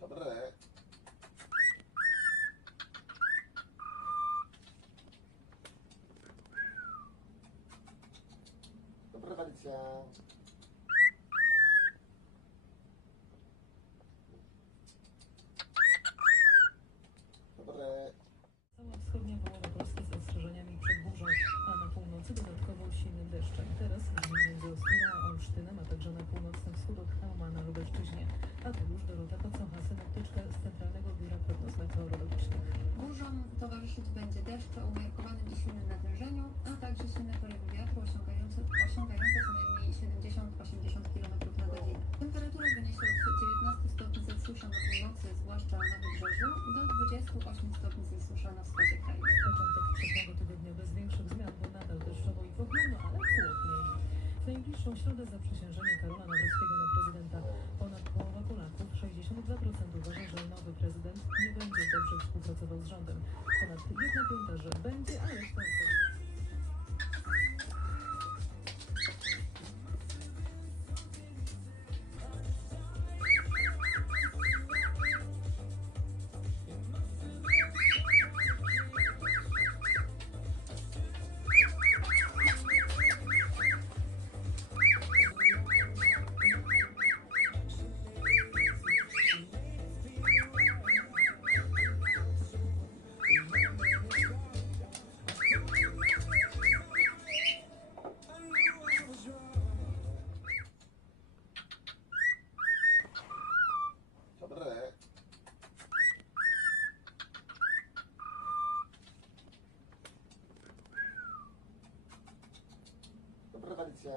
Dobre. Dobre, Walicja. Dobre. Cała wschodnia połowa Polski z ostrzeżeniami przed burzą, a na północy dodatkowo silnym deszczem. Teraz gdzieś między Ostródą a Olsztynem, a także na północnym wschód od Chełma na Lubelszczyźnie. A to już Dorota Pacocha, synoptyczka z Centralnego Biura Prognoz Meteorologicznych. Burzom towarzyszyć będzie deszcz o umiarkowanym i silnym natężeniu, a także silne porywy wiatru osiągające co najmniej 70-80 km na godzinę. Temperatura wyniesie od 19 stopni Celsjusza na północy, zwłaszcza na wybrzeżu, do 28 stopni Celsjusza na wschodzie kraju. Początek przyszłego tygodnia bez większych zmian, bo nadal deszczowo i pochmurno, ale chłodniej. W najbliższą środę zaprzysiężenie Karola Nawrockiego na prezydenta. Ponad połowa Polaków, 62% uważa, że nowy prezydent nie będzie dobrze współpracował z rządem. Ponad 1/5, że będzie, ale kto odpowiedzialny? Dobre. Dobre, Walicja.